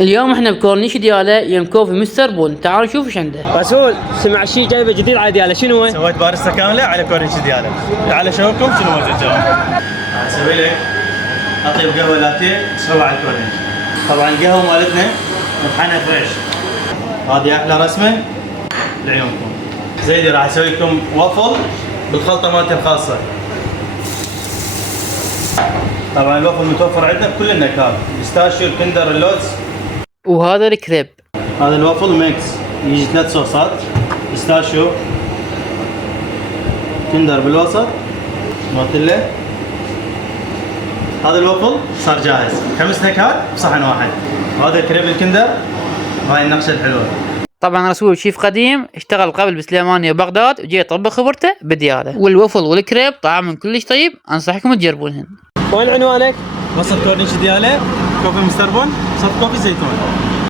اليوم احنا بكورنيش دياله يم كوفي مستر بون، تعالوا نشوف ايش عنده. رسول سمع شيء جايبه جديد على دياله، شنو هو؟ سويت بارستا كامله على كورنيش دياله. تعال اشوفكم شنو موجود جوا. اسوي لك اطيب قهوه لاتيه تسوى على الكورنيش. طبعا القهوه مالتنا مطحنه فريش. هذه احلى رسمه لعيونكم. زيدي راح اسوي لكم وافل بالخلطه مالتي الخاصه. طبعا الوافل متوفر عندنا بكل النكهات، بيستاشيو، الكندر، اللوز. وهذا الكريب. هذا الوافل ميكس يجي 3 صوصات، بيستاشيو، كندر بالوسط، نوتيلا. هذا الوافل صار جاهز 5 نكهات بصحن واحد. وهذا الكريب الكندر، وهاي النقشه الحلوه. طبعا رسول شيف قديم، اشتغل قبل بسليمانية وبغداد وجي يطبق خبرته بدياله. والوفل والكريب طعمهم كلش طيب، انصحكم تجربونهن. وين عنوانك؟ وسط كورنيش دياله، كوفي مستر بون، صف كوفي زيتون.